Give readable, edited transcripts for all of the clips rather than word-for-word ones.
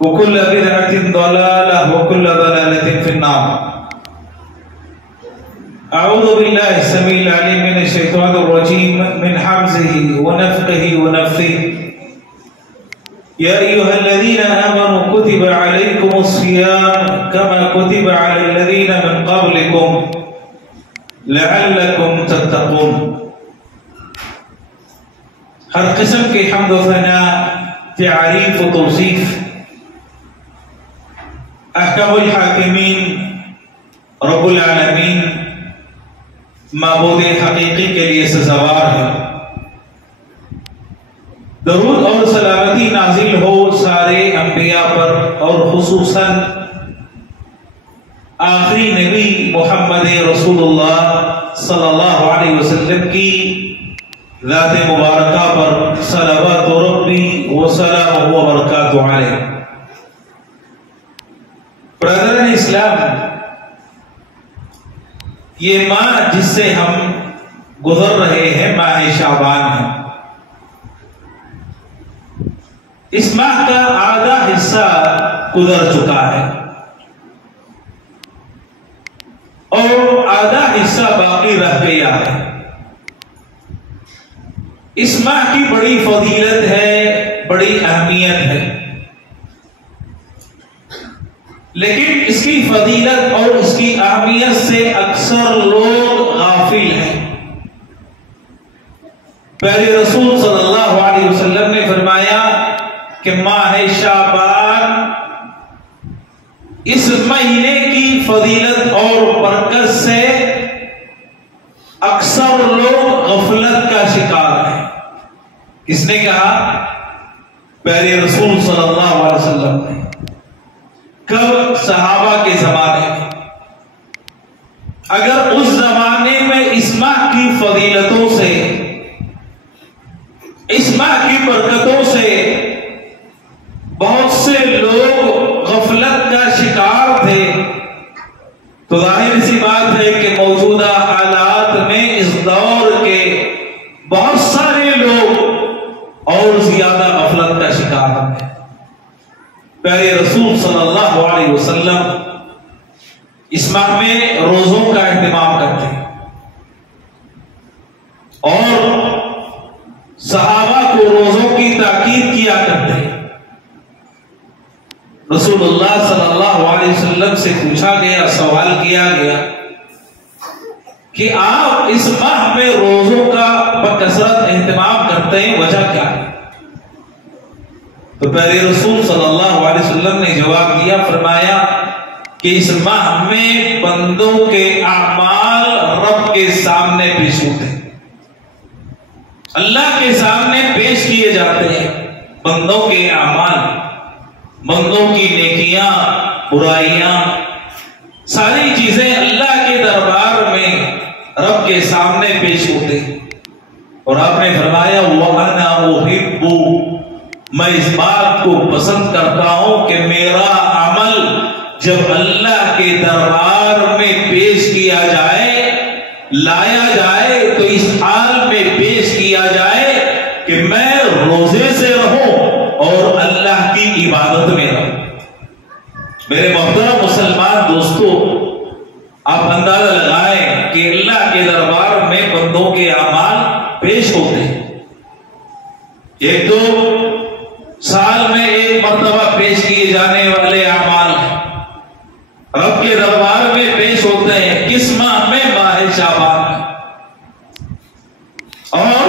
وكل بدعة ضلالة وكل ضلالة في النار. أعوذ بالله السميع العليم من الشيطان الرجيم من حمزه ونفخه ونفثه. يا أيها الذين آمنوا كتب عليكم الصيام كما كتب على الذين من قبلكم لعلكم تتقون. ہر قسم کے حمد و ثناء، تعریف و توصیف احکم الحاکمین رب العالمین معبود حقیقی کے لیے سزاوار ہے. درود اور سلامتی نازل ہو سارے انبیاء پر اور خصوصاً آخری نبی محمد رسول اللہ صلی اللہ علیہ وسلم کی ذات مبارکہ پر صلوات ربی و سلام و برکاتہ علیہ. برادران اسلام، یہ ماہ جس سے ہم گزر رہے ہیں ماہ شعبان ہے. اس ماہ کا آدھا حصہ گزر چکا ہے اور آدھا حصہ باقی رہ گیا ہے. اس ماہ کی بڑی فضیلت ہے، بڑی اہمیت ہے، لیکن اس کی فضیلت اور اس کی اہمیت سے اکثر لوگ غافل ہیں. پیارے رسول صلی اللہ علیہ وسلم نے فرمایا کہ ماہ شعبان اس مہینے کی فضیلت اور برکت سے اکثر لوگ غفلت کا شکار ہیں. کس نے کہا؟ پیارے رسول صلی اللہ علیہ وسلم نے. کب؟ صحابہ کے زمانے میں. اگر اس زمانے میں اس ماہ کی فضیلتوں سے، اس ماہ کی برکتوں سے بہت سے لوگ غفلت کا شکار تھے، تو ظاہر سی بات ہے کہ موجودہ حالات میں اس دور کے بہت سارے لوگ اور زیادہ غفلت کا شکار ہیں. پیارے رسول صلی اللہ علیہ وسلم اس ماہ میں روزوں کا اہتمام کرتے ہیں اور صحابہ کو روزوں کی تاکید کیا کرتے ہیں. رسول اللہ صلی اللہ علیہ وسلم سے پوچھا گیا، سوال کیا گیا کہ آپ اس ماہ میں روزوں کا بکثرت اہتمام کرتے ہیں، وجہ کیا ہے؟ تو پیارے رسول صلی اللہ علیہ وسلم نے جواب دیا، فرمایا کہ اس ماہ میں بندوں کے اعمال رب کے سامنے پیش ہوتے ہیں، اللہ کے سامنے پیش کیے جاتے ہیں. بندوں کے اعمال، بندوں کی نیکیاں، برائیاں، ساری چیزیں اللہ کے دربار میں رب کے سامنے پیش ہوتے ہیں. اور آپ نے فرمایا وَأَنَا أُحِبُّ، میں اس بات کو پسند کرتا ہوں کہ میرا عمل جب اللہ کے دربار میں پیش کیا جائے، لایا جائے، تو اس حال میں پیش کیا جائے کہ میں روزے سے رہوں اور اللہ کی عبادت میں رہوں. میرے محترم مسلمان دوستو، آپ اندازہ لگائیں کہ اللہ کے دربار میں بندوں کے اعمال پیش ہوتے ہیں. ایک تو سال میں ایک مرتبہ پیش کیے جانے والے اعمال ہیں، رب کے دربار میں پیش ہوتے ہیں. کس ماہ میں؟ ماہ شعبان میں. اور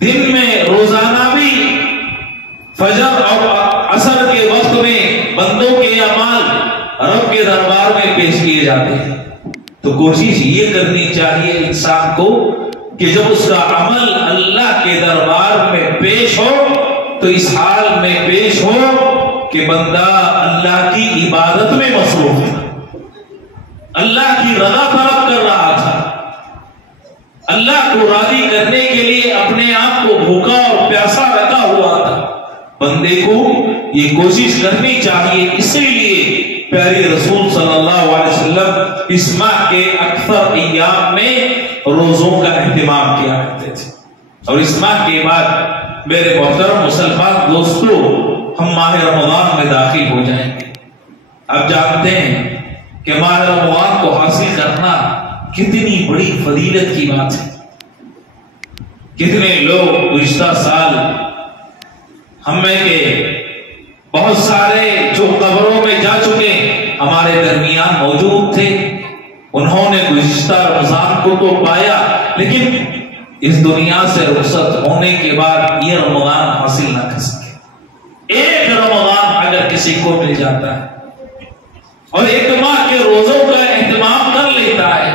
دن میں روزانہ بھی فجر اور عصر کے وقت میں بندوں کے اعمال رب کے دربار میں پیش کیے جاتے ہیں. تو کوشش یہ کرنی چاہیے انسان کو کہ جب اس کا عمل اللہ کے دربار میں پیش ہو تو اس حال میں پیش ہو کہ بندہ اللہ کی عبادت میں مصروف ہے، اللہ کی رضا طلب کر رہا تھا، اللہ کو راضی کرنے کے لیے اپنے آپ کو بھوکا اور پیاسا رکھا ہوا تھا. بندے کو یہ کوشش کرنی چاہیے. اسی لیے پیارے رسول صلی اللہ علیہ وسلم اس ماہ کے اکثر ایام میں روزوں کا اہتمام کیا کرتے تھے. اور اس ماہ کے بعد میرے محترم مسلمان دوستو، ہم ماہ رمضان میں داخل ہو جائیں گے۔ اب جانتے ہیں کہ ماہ رمضان کو حاصل کرنا کتنی بڑی فضیلت کی بات ہے۔ کتنے لوگ گزشتہ سال ہم میں کے بہت سارے جو قبروں میں جا چکے ہمارے درمیان موجود تھے، انہوں نے گزشتہ رمضان کو تو پایا، لیکن اس دنیا سے رخصت ہونے کے بعد یہ رمضان حاصل نہ کر سکے۔ ایک رمضان اگر کسی کو مل جاتا ہے اور ایک ماہ کے روزوں کا اہتمام کر لیتا ہے،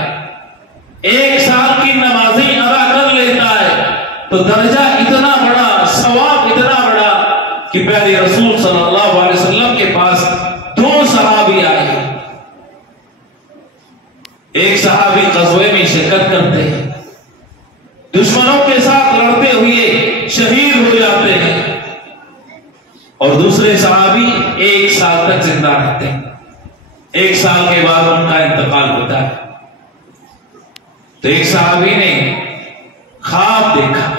ایک سال کی نمازیں ادا کر لیتا ہے، تو درجہ اتنا بڑا، ثواب اتنا بڑا کہ پیارے رسول صلی اللہ علیہ وسلم کے پاس 2 صحابی آئے۔ ایک صحابی غزوے میں شرکت کرتے ہیں، دشمنوں کے ساتھ لڑتے ہوئے شہید ہو جاتے ہیں، اور دوسرے صحابی 1 سال تک زندہ رہتے ہیں۔ 1 سال کے بعد ان کا انتقال ہوتا ہے۔ تو ایک صحابی نے خواب دیکھا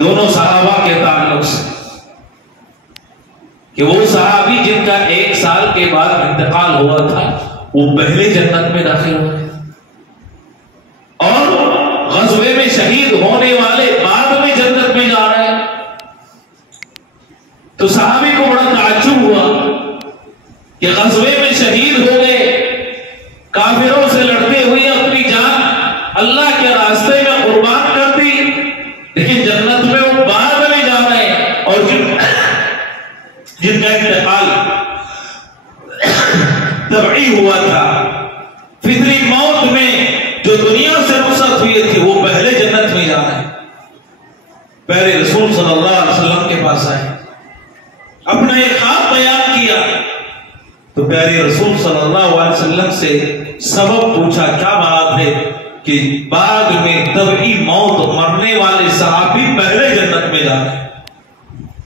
دونوں صحابہ کے تعلق سے کہ وہ صحابی جن کا 1 سال کے بعد انتقال ہوا تھا وہ پہلے جنت میں داخل ہوئے، اور غزوے میں شہید ہونے والے بعد میں جنت میں جا رہے ہیں۔ تو صحابی کو بڑا تعجب ہوا کہ غزوے میں شہید ہو گئے، کافروں سے لڑتے ہوئے اپنی جان اللہ کے راستے میں قربان کر دی، لیکن جنت میں وہ بعد میں جا رہے ہیں، اور جن کا انتقال طبعی ہوا تھا، فطری موت میں جو دنیا سے رخصت ہوئی تھی، وہ پہلے جنت میں جا رہے ہیں۔ پیارے رسول صلی اللہ علیہ وسلم کے پاس آئے، اپنا ایک خواب بیان کیا، تو پیارے رسول صلی اللہ علیہ وسلم سے سبب پوچھا، کیا بات ہے کہ بعد میں طبعی موت مرنے والے صحابی پہلے جنت میں جا رہے ہیں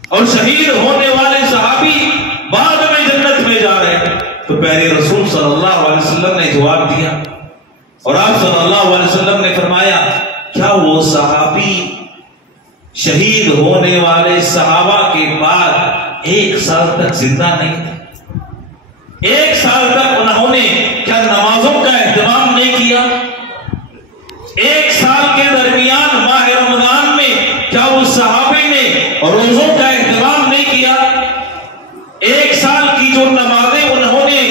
اور شہید ہونے والے صحابی بعد میں جنت میں جا رہے ہیں؟ تو پیارے رسول صلی اللہ علیہ وسلم نے جواب دیا، اور آپ صلی اللہ علیہ وسلم نے فرمایا، کیا وہ صحابی شہید ہونے والے صحابہ کے بعد 1 سال تک زندہ نہیں تھے؟ 1 سال تک انہوں نے کیا نمازوں کا اہتمام نہیں کیا؟ 1 سال کے درمیان ماہ رمضان میں کیا وہ صحابی نے روزوں کا اہتمام نہیں کیا؟ 1 سال کی جو نمازیں انہوں نے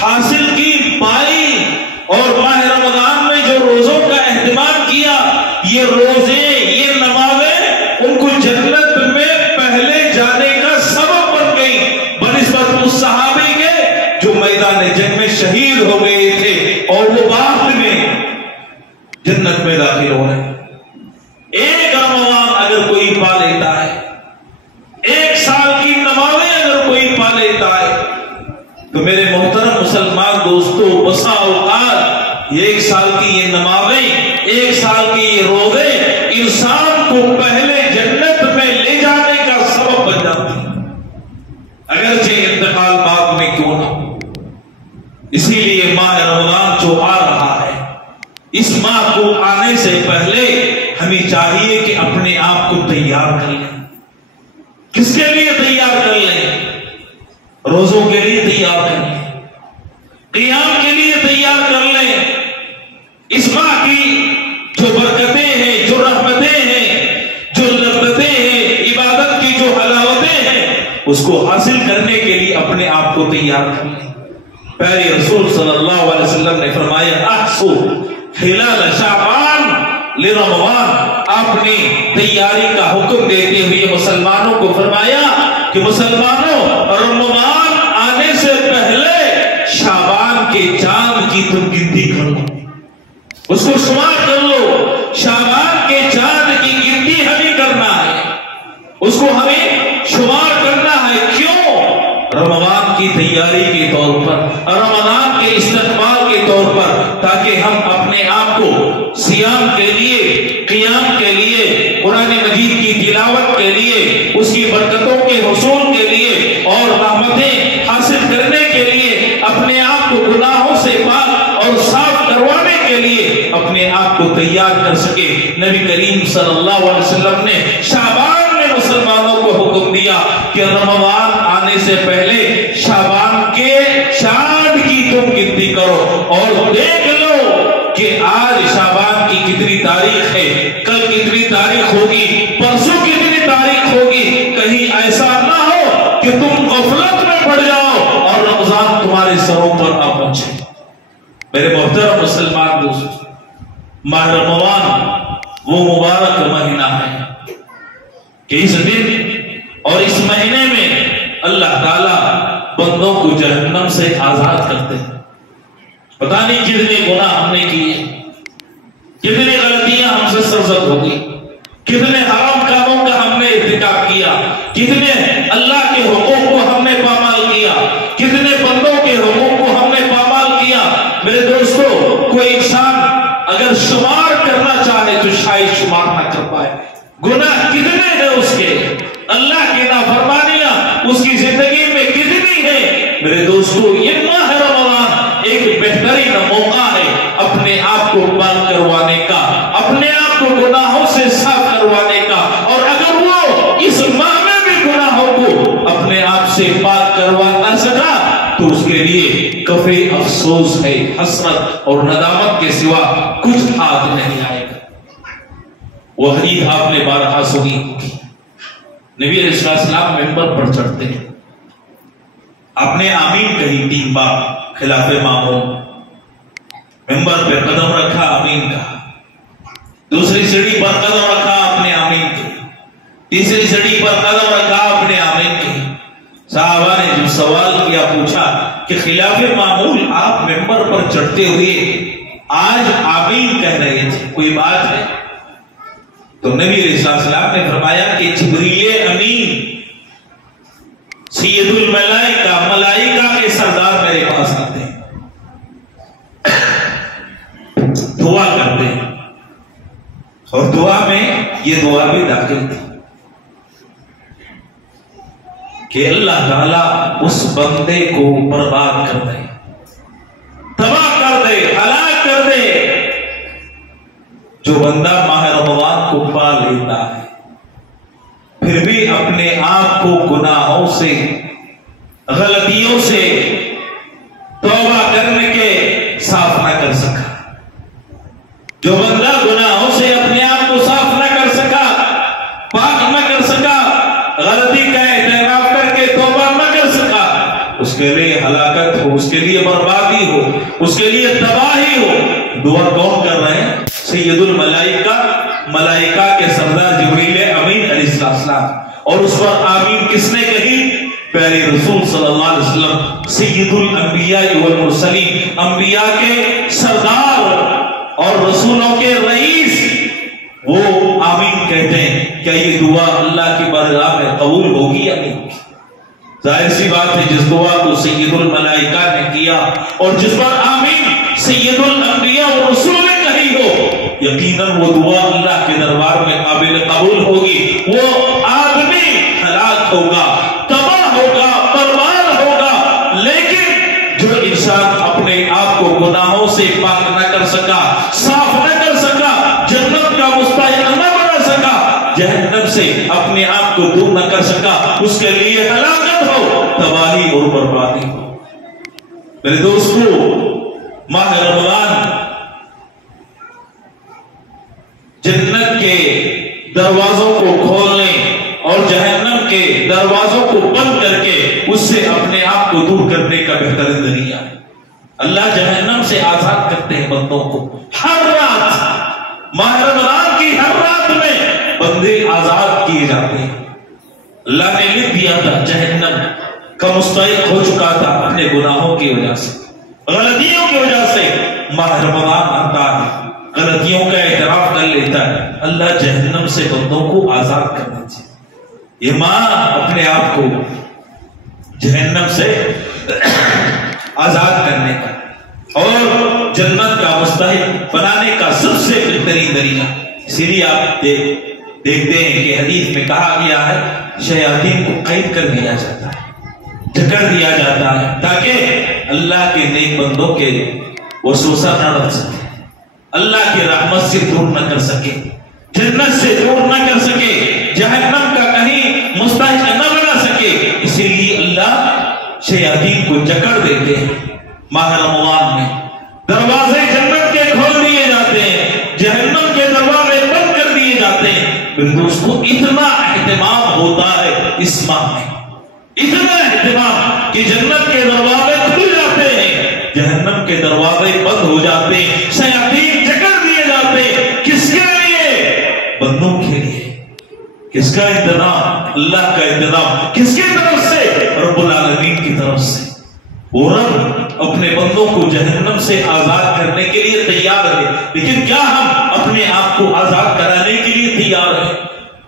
حاصل کی، پائی، اور ماہ رمضان میں جو روزوں کا اہتمام کیا، یہ روزے، یہ نمازیں ان کو جنت میں پہلے جانے کا سبب بن گئی بنسبت اس صحابی کے جو میدان جنگ میں شہید ہو گئے تھے اور وہ بعد میں جنت میں داخل ہو رہے ہیں۔ 1 رمضان اگر کوئی پا لیتا ہے، 1 سال کی نمازیں اگر کوئی پا لیتا ہے، تو میرے محترم مسلمان دوستو، بسا اوقات 1 سال کی یہ نمازیں، 1 سال کی یہ روزے انسان کو پہلے جنت میں لے جانے کا سبب بن جاتی ہیں، اگرچہ انتقال بعد میں کیوں نہ ہو۔ اسی لیے ماہ رمضان جو آ رہا ہے، اس ماہ کو آنے سے پہلے ہمیں چاہیے کہ اپنے آپ کو تیار کر لیں۔ کس کے لیے تیار کر لیں؟ روزوں کے لیے تیار کر لیں، قیام کے لیے تیار کر لیں۔ اس ماہ کی جو برکتیں ہیں، جو رحمتیں ہیں، جو لذتیں ہیں، عبادت کی جو حلاوتیں ہیں، اس کو حاصل کرنے کے لیے اپنے آپ کو تیار کر لیں۔ پیارے رسول صلی اللہ علیہ وسلم نے فرمایا، احسو ہلال شعبان لرمضان۔ آپ نے تیاری کا حکم دیتے ہوئے مسلمانوں کو فرمایا کہ مسلمانوں، رمضان آنے سے پہلے شعبان کے چاند کی تم گنتی کر لو، اس کو شمار کر لو۔ شعبان کے چاند کی گنتی ہمیں کرنا ہے، اس کو ہمیں شمار کرنا ہے۔ کیوں؟ رمضان کی تیاری کے طور پر، رمضان کے استقبال کے طور پر، تاکہ ہم اپنے آپ کو صیام کے لیے، قیام کے لیے، قرآن مجید کی تلاوت کے لیے، اس کی برکتوں کے حصول کے لیے اور رحمتیں حاصل کرنے کے لیے، اپنے آپ کو گناہوں سے پاک اور صاف کروانے کے لیے اپنے آپ کو تیار کر سکے۔ نبی کریم صلی اللہ علیہ وسلم نے شعبان میں مسلمانوں کو حکم دیا کہ رمضان آنے سے پہلے شعبان کے چاند کی تم گنتی کرو اور دیکھ لو کہ آج شعبان کی کتنی تاریخ ہے، کل کتنی تاریخ ہوگی، پرسوں کتنی تاریخ ہوگی، کہیں ایسا نہ ہو کہ تم غفلت میں پڑ جاؤ اور رمضان تمہارے سروں پر آ پہنچے۔ میرے محترم مسلمان دوست، ماہ رمضان وہ مبارک مہینہ ہے کہ اس دن اور اس مہینے میں اللہ تعالیٰ بندوں کو جہنم سے آزاد کرتے ہیں۔ پتہ نہیں کتنے گناہ ہم نے کیے، کتنی غلطیاں ہم سے سرزد ہو گئی، کتنے حرام کاموں کا ہم نے ارتکاب کیا، کتنے اللہ کے حقوق کو ہم نے پامال کیا، کتنے بندوں کے حقوق کو ہم نے پامال کیا۔ میرے دوستو، کوئی انسان اگر شمار کرنا چاہے تو شاید شمار نہ کر پائے، گناہ کتنے ہیں اس کے، اللہ کی نافرمانیاں اس کی زندگی میں کتنی ہے۔ میرے دوستو، یہ ماہ رمضان ایک بہترین موقع ہے اپنے آپ کو پاک کروانے کا، اپنے آپ کو گناہوں سے صاف کروانے کا، اور اگر وہ اس ماہ میں بھی گناہوں کو اپنے آپ سے پاک کروا نہ سکا تو اس کے لیے کفے افسوس ہے، حسرت اور ندامت کے سوا کچھ ہاتھ نہیں آئے گا۔ وہ حدیث آپ نے بارہا سنی ہوگی، نبی علیہ السلام ممبر پر چڑھتے ہیں، آپ نے آمین کہی 3 بار خلاف معمول، ممبر پہ قدم رکھا، آمین کہا، دوسری سیڑھی پر قدم رکھا، آپ نے آمین کہی، تیسری سیڑھی پر قدم رکھا، آپ نے آمین کہی۔ صحابہ نے جو سوال کیا، پوچھا کہ خلاف معمول آپ ممبر پر چڑھتے ہوئے آج آمین کہہ رہے تھے، کوئی بات ہے؟ تو نبی علیہ السلام نے فرمایا کہ جبریل امین سید الملائکہ، ملائکہ کے سردار میرے پاس آتے ہیں، دعا کرتے ہیں، اور دعا میں یہ دعا بھی داخل تھی کہ اللہ تعالیٰ اس بندے کو برباد کر دے، تباہ کر دے، ہلاک کر دے جو بندہ ماہ رمضان کو پا لیتا ہے پھر بھی اپنے آپ کو گناہوں سے، غلطیوں سے توبہ کرنے کے صاف نہ کر سکا۔ جو بندہ گناہوں سے اپنے آپ کو صاف نہ کر سکا، پاک نہ کر سکا، غلطی کا اعتراف کر کے توبہ نہ کر سکا، اس کے لیے ہلاکت ہو، اس کے لیے بربادی ہو، اس کے لیے تباہی ہو۔ دعا کون کر رہے ہیں؟ سید الملائکہ، ملائکہ کے سردار جبریل امین علیہ السلام۔ اور اس پر آمین کس نے کہی؟ پیارے رسول صلی اللہ علیہ وسلم، سید الانبیاء والمرسلین، انبیاء کے سردار اور رسولوں کے رئیس، وہ آمین کہتے ہیں۔ کیا یہ دعا اللہ کی بارگاہ میں قبول ہوگی یا نہیں؟ ظاہر سی بات ہے، جس دعا کو سید الملائکہ نے کیا اور جس پر آمین سید الانبیاء والرسول نے کہی ہو، یقیناً وہ دعا اللہ کے دربار میں قابل قبول ہوگی۔ وہ آدمی ہلاک ہوگا، تباہ ہوگا، برباد ہوگا، لیکن جو انسان اپنے آپ کو گناہوں سے پاک نہ کر سکا، صاف نہ کر سکا، جنت کا مستحق نہ بنا سکا، جہنم سے اپنے آپ کو دور نہ کر سکا، اس کے لیے ہلاکت ہو، تباہی اور بربادی ہو۔ میرے دوستو، ماہ رمضان جنت کے دروازوں کو کھولنے اور جہنم کے دروازوں کو بند کر کے اس سے اپنے آپ کو دور کرنے کا بہترین ذریعہ ہے۔ اللہ جہنم سے آزاد کرتے ہیں بندوں کو۔ ہر رات، ماہ رمضان کی ہر رات میں بندے آزاد کیے جاتے ہیں۔ اللہ نے لکھ دیا تھا جہنم کا مستحق ہو چکا تھا اپنے گناہوں کی وجہ سے، غلطیوں کی وجہ سے۔ ماہ رمضان آتا ہے، غلطیوں کا اعتراف کر لیتا ہے، اللہ جہنم سے بندوں کو آزاد کرنا چاہیے۔ یہ ماں اپنے آپ کو جہنم سے آزاد کرنے کا اور جنت کا مستحق بنانے کا سب سے بہترین ذریعہ۔ اسی لیے آپ دیکھتے ہیں کہ حدیث میں کہا گیا ہے شیاطین کو قید کر دیا جاتا ہے، جکڑ دیا جاتا ہے، تاکہ اللہ کے نیک بندوں کے وسوسہ نہ رکھ سکے، اللہ کی رحمت سے دور نہ کر سکے۔ جنت سے دور نہ کر سکے، جہنم کا کہیں مستحق نہ بنا سکے، اسی لیے اللہ شیاطین کو جکڑ دیتے ہیں۔ ماہ رمضان میں دروازے جنت کے کھول دیے جاتے ہیں، جہنم کے دروازے بند کر دیے جاتے ہیں۔ میرے دوستو اتنا اہتمام ہوتا ہے اس ماہ میں، اتنا اہتمام کہ جنت کے دروازے کھل جاتے ہیں، جہنم کے دروازے بند ہو جاتے ہیں، شیاطین جکڑ دیے جاتے ہیں۔ کس کے لیے؟ بندوں کے لیے۔ کس کا انتظام؟ اللہ کا انتظام۔ کس کی طرف سے؟ رب العالمین کی طرف سے۔ وہ رب اپنے بندوں کو جہنم سے آزاد کرنے کے لیے تیار ہے، لیکن کیا ہم اپنے آپ کو آزاد کرانے کے لیے تیار ہیں؟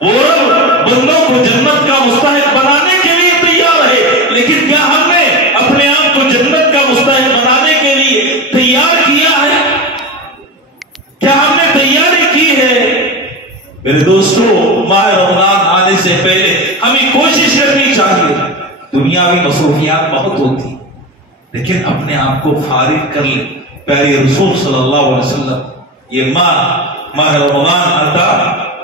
وہ رب بندوں کو جنت کا مستحق بنانے کے لیے تیار ہے، لیکن کیا ہم نے اپنے آپ کو جنت کا مستحق بنانے کے لیے تیار کیا ہے؟ کیا ہم نے تیاری کی ہے؟ میرے دوستو، ماہ رمضان آنے سے پہلے ہمیں کوشش کرنی چاہیے۔ دنیاوی مصروفیات بہت ہوتی، لیکن اپنے آپ کو فارغ کر لیں۔ پیارے رسول صلی اللہ علیہ وسلم یہ ماہ رمضان آتا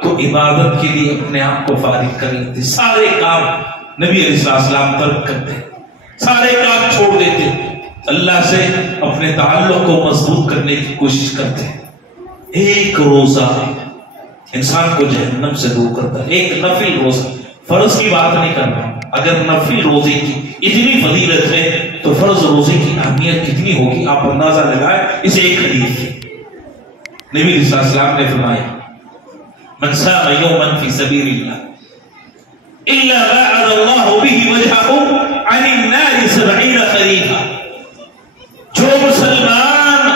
تو عبادت کے لیے اپنے آپ کو فارغ کر لیتے، سارے کام نبی علیہ السلام ترک کرتے، سارے کام چھوڑ دیتے، اللہ سے اپنے تعلق کو مضبوط کرنے کی کوشش کرتے۔ ایک روزہ انسان کو جہنم سے دور کرتا ہے، ایک نفل روزہ، فرض کی بات نہیں کرنا۔ اگر نفل روزے کی اتنی فضیلت ہے تو فرض روزے کی اہمیت کتنی ہوگی آپ اندازہ لگائیں۔ اسے ایک حدیث ہے، نبی علیہ السلام نے فرمایا من صام یوما فی سبیل اللہ الا باعد اللہ به وجهه عن النار 70 خریفا۔ جو مسلمان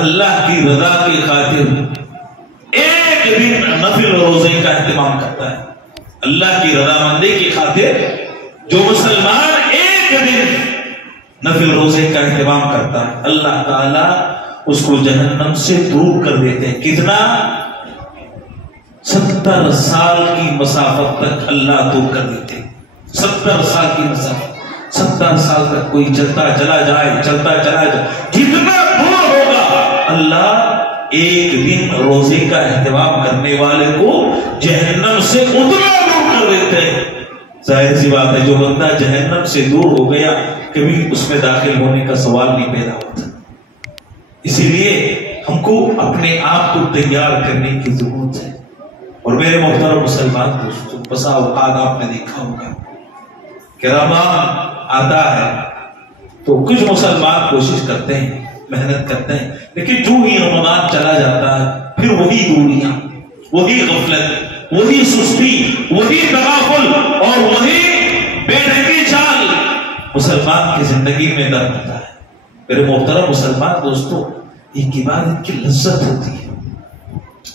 اللہ کی رضا کی خاطر ایک دن نفل روزے کا اہتمام کرتا ہے، اللہ کی رضامندی کی خاطر جو مسلمان ایک دن نفل روزے کا اہتمام کرتا ہے، اللہ تعالیٰ اس کو جہنم سے دور کر دیتے ہیں۔ کتنا؟ 70 سال کی مسافت تک اللہ دور کر دیتے ہیں۔ 70 سال کی مسافت، 70 سال تک کوئی چلتا چلا جائے، چلتا چلا جائے، جتنا دور ہوگا اللہ ایک دن روزے کا اہتمام کرنے والے کو جہنم سے اتنا دور کر دیتے ہیں۔ ظاہر سی بات ہے جو بندہ جہنم سے دور ہو گیا کبھی اس میں داخل ہونے کا سوال نہیں پیدا ہوتا۔ اسی لیے ہم کو اپنے آپ کو تیار کرنے کی ضرورت ہے۔ اور میرے محترم مسلمان دوستوں، بسا اوقات آپ نے دیکھا ہوگا کہ رمضان آتا ہے تو کچھ مسلمان کوشش کرتے ہیں، محنت کرتے ہیں، لیکن جو ہی رمضان چلا جاتا ہے پھر وہی دوریاں، وہی غفلت، وہی سستی، وہی تغافل اور وہی بے ڈھنگی چال مسلمان کی زندگی میں در ہوتا ہے۔ میرے محترم مسلمان دوستوں، ایک عبادت کی لذت ہوتی ہے،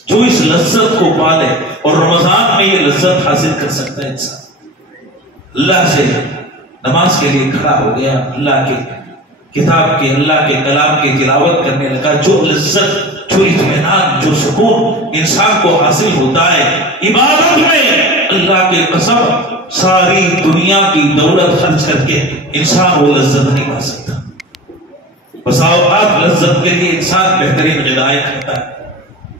جو اس لذت کو پالے اور رمضان میں یہ لذت حاصل کر سکتا ہے انسان۔ اللہ سے نماز کے لیے کھڑا ہو گیا، اللہ کے کتاب کے، اللہ کے کلام کی تلاوت کرنے لگا، جو لذت، جو اطمینان، جو سکون انسان کو حاصل ہوتا ہے عبادت میں، اللہ کے قسم ساری دنیا کی دولت خرچ کر کے انسان وہ لذت نہیں پا سکتا۔ بس اوقات لذت کے لیے انسان بہترین غذائیں کھاتا ہے،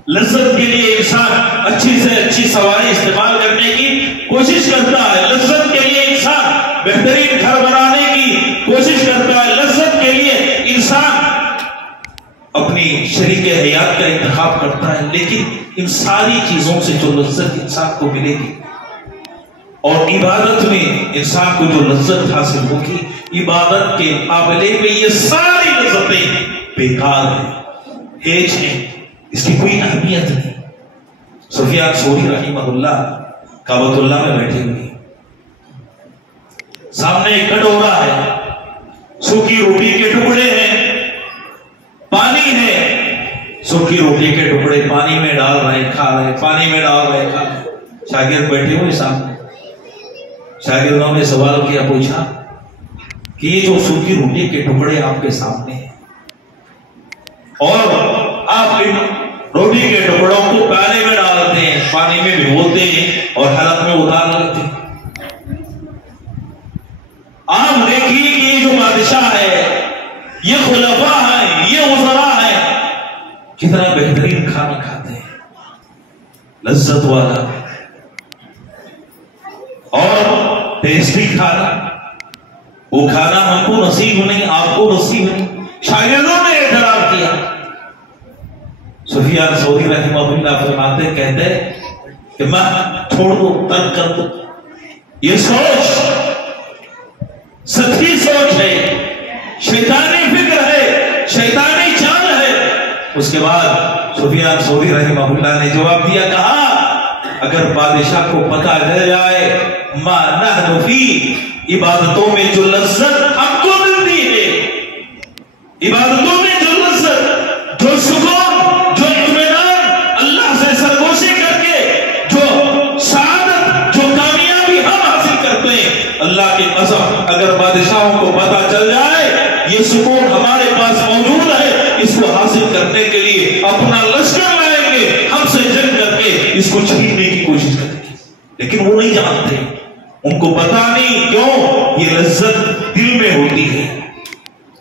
لذت کے لیے انسان اچھی سے اچھی سواری استعمال کرنے کی کوشش کرتا ہے، لذت کے لیے انسان بہترین گھر بنانے کی کوشش کرتا ہے، لذت کے لیے انسان اپنی شریک حیات کا انتخاب کرتا ہے، لیکن ان ساری چیزوں سے جو لذت انسان کو ملے گی اور عبادت میں انسان کو جو لذت حاصل ہوگی، عبادت کے مقابلے میں یہ ساری لذتیں بیکار ہیں، ہیچ ہیں، اس کی کوئی اہمیت نہیں۔ سفیان ثوری رحمہ اللہ کعبۃ اللہ میں بیٹھے ہوئے، سامنے ایک کٹورا ہے، سوکھی روٹی کے ٹکڑے ہیں، پانی ہے، سوکھی روٹی کے ٹکڑے پانی میں ڈال رہے کھا رہے، پانی میں ڈال رہے کھا رہے۔ شاگرد بیٹھے ہوئے سامنے، شاگردوں نے سوال کیا، پوچھا کہ یہ جو سوکھی روٹی کے ٹکڑے آپ کے سامنے ہیں اور آپ ان روٹی کے ٹکڑوں کو پیالے میں ڈالتے ہیں، پانی میں بھگوتے ہیں اور حلق میں اتار لیتے ہیں، آپ دیکھیے کہ یہ جو بادشاہ ہے، یہ خلفاء ہے، یہ وزراء ہے، کتنا بہترین کھانا کھاتے ہیں، لذت والا اور ٹیسٹی کھانا، وہ کھانا ہم کو نصیب نہیں، آپ کو نصیب نہیں۔ شاگردوں نے اعتراف کیا۔ سفیان ثوری رحمہ اللہ فرماتے کہتے کہ میں چھوڑ دو، ترک کر دو، یہ سوچ سچی سوچ ہے، شیطانی فکر ہے، شیطانی چال ہے۔ اس کے بعد سفیان ثوری رحمہ اللہ نے جواب دیا، کہا اگر بادشاہ کو پتہ چل جائے ما نحن فی، عبادتوں میں جو لذت ہم کو ملتی ہے، عبادتوں میں جو لذت، جو سکون، جو اطمینان، اللہ سے سرگوشی کر کے جو سعادت، جو کامیابی ہم حاصل کرتے ہیں، اللہ کی قسم اگر بادشاہوں کو پتہ چل جائے یہ سکون ہمارے پاس موجود ہے، اس کو حاصل کرنے کے لیے اپنا لشکر لائیں گے، ہم سے جنگ کر کے اس کو چھیننے کی کوشش کریں گے۔ لیکن وہ نہیں جانتے، ان کو پتا نہیں کیوں یہ لذت دل میں ہوتی ہے،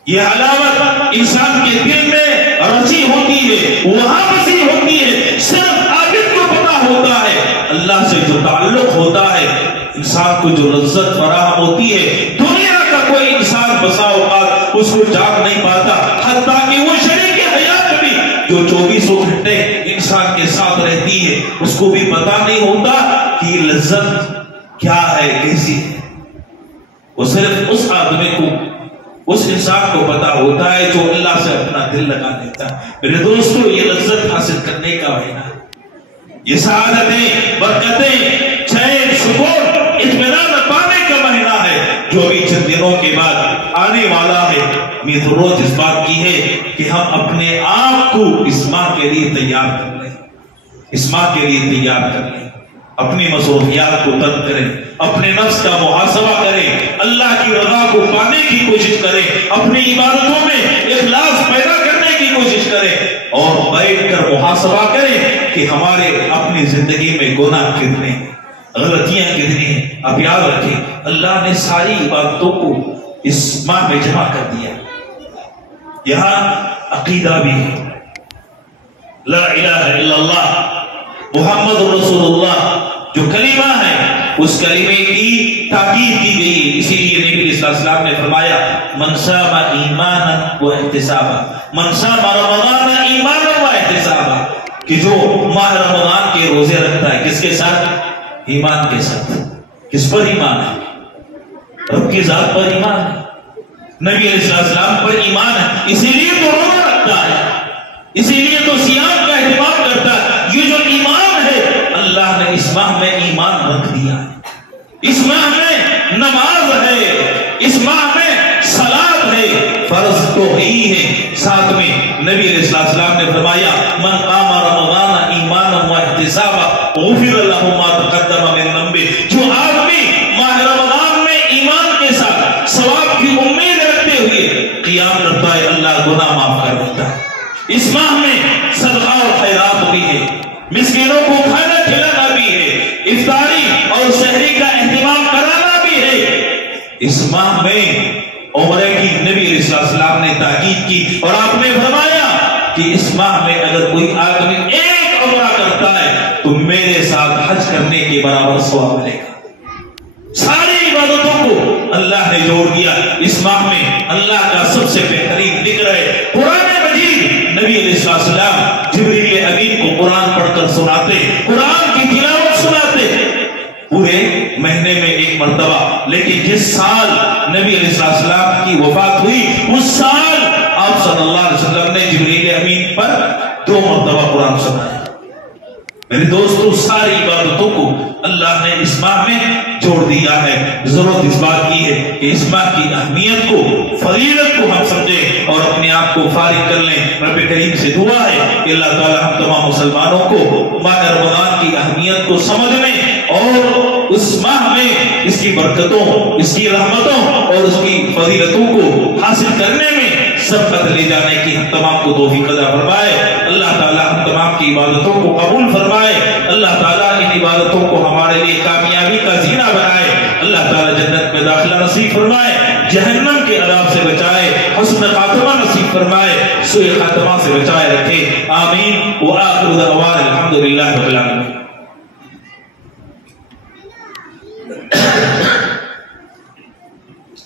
یہ علامت انسان کے دل میں رچی ہوتی ہے، وہاں بسی ہوتی ہے۔ صرف عابد کو پتا ہوتا ہے، اللہ سے جو تعلق ہوتا ہے، انسان کو جو لذت فراہم ہوتی ہے، دنیا کا کوئی انسان بسا اوقات اس کو جان نہیں پاتا، حتیٰ کہ وہ شریک حیات بھی جو 24 گھنٹے انسان کے ساتھ رہتی ہے، اس کو بھی پتا نہیں ہوتا کہ یہ لذت کیا ہے، کیسی ہے۔ وہ صرف اس آدمی کو، اس انسان کو پتا ہوتا ہے جو اللہ سے اپنا دل لگا دیتا ہے۔ میرے دوستو، یہ لذت حاصل کرنے کا مہینہ ہے، یہ سعادتیں، برکتیں، چین، سکون، اطمینان پانے کا مہینہ ہے جو ابھی چند دنوں کے بعد آنے والا ہے۔ ہمیں ضرورت اس بات کی ہے کہ ہم اپنے آپ کو اس ماہ کے لیے تیار کر لیں، اس ماہ کے لیے تیار کر لیں، اپنی مصروفیات کو ترک کریں، اپنے نفس کا محاسبہ کریں، اللہ کی رضا کو پانے کی کوشش کریں، اپنی عبادتوں میں اخلاص پیدا کرنے کی کوشش کریں، اور بیٹھ کر محاسبہ کریں کہ ہمارے اپنی زندگی میں گناہ کتنے ہیں، غلطیاں کتنی ہیں۔ اب یاد رکھیں، اللہ نے ساری عبادتوں کو اس ماہ میں جمع کر دیا۔ یہاں عقیدہ بھی ہے، لا الہ الا اللہ محمد رسول اللہ جو کلمہ ہے، اس کلمے کی تاکید کی گئی ہے۔ اسی لیے نبی صلی اللہ علیہ وسلم نے فرمایا، من صام ایمانا و احتسابا، من صام رمضان ایمانا و احتسابا، کہ جو ماہ رمضان کے روزے رکھتا ہے، کس کے ساتھ؟ ایمان کے ساتھ۔ کس پر ایمان ہے؟ رب کی ذات پر ایمان ہے، نبی علیہ السلام پر ایمان ہے، اسی لیے تو روزہ رکھتا ہے، اسی لیے تو صیام کا اہتمام کرتا ہے۔ یہ جو ایمان ہے، اللہ نے اس ماہ میں ایمان رکھ دیا ہے، اس ماہ میں نماز ہے، اس ماہ میں صلاۃ ہے، فرض تو ہی ہے، ساتھ میں نبی علیہ السلام نے فرمایا، من قام رمضان ایمانا و احتسابا غفر له ما تقدم من ذنبه، جو آدمی ماہ رمضان میں ایمان کے ساتھ ثواب کی امید رکھتے ہوئے قیام کرتا ہے، اللہ گناہ معاف کر دیتا ہے۔ اس ماہ میں صدقہ اور خیرات بھی ہے، مسکینوں کو کھانا کھلانا بھی ہے، افطاری اور سحری کا اہتمام کرانا بھی ہے۔ اس ماہ میں عمرے کی نبی علیہ السلام نے تاکید کی، اور آپ نے فرمایا کہ اس ماہ میں اگر کوئی آدمی ایک عمرہ کرتا ہے تو میرے ساتھ حج کرنے کے برابر ثواب ملے گا۔ ساری عبادتوں کو اللہ نے جوڑ دیا اس ماہ میں۔ اللہ کا سب سے بہترین ذکر ہے قرآن مجید۔ نبی علیہ السلام جبریل امین کو قرآن پڑھ کر سناتے، قرآن کی تلاوت سناتے پورے مہینے میں ایک مرتبہ۔ لیکن جس سال نبی علیہ السلام کی وفات ہوئی، اس سال آپ صلی اللہ علیہ وسلم نے جبریل امین پر 2 مرتبہ قرآن سنایا۔ میرے دوستو، ساری عبادتوں کو اللہ نے اس ماہ میں جوڑ دیا ہے۔ ضرورت اس بات کی ہے کہ اس ماہ کی اہمیت کو، فضیلت کو ہم سمجھیں اور اپنے آپ کو فارغ کر لیں۔ رب کریم سے دعا ہے کہ اللہ تعالی ہم تمام مسلمانوں کو ماہ رمضان کی اہمیت کو سمجھنے اور اس ماہ میں اس کی برکتوں، اس کی رحمتوں اور اس کی فضیلتوں کو حاصل کرنے میں سبقت لے جانے کی ہم تمام کو توفیق عطا فرمائے۔ اللہ تعالیٰ ہم تمام کی عبادتوں کو قبول فرمائے۔ اللہ تعالیٰ ان عبادتوں کو ہمارے لیے کامیابی کا زینہ بنائے۔ اللہ تعالیٰ جنت میں داخلہ نصیب فرمائے، جہنم کے عذاب سے بچائے، حسن خاتمہ نصیب فرمائے، سوء خاتمہ سے بچائے رکھے۔ آمین۔ وآخر دعوانا الحمدللہ رب العالمین۔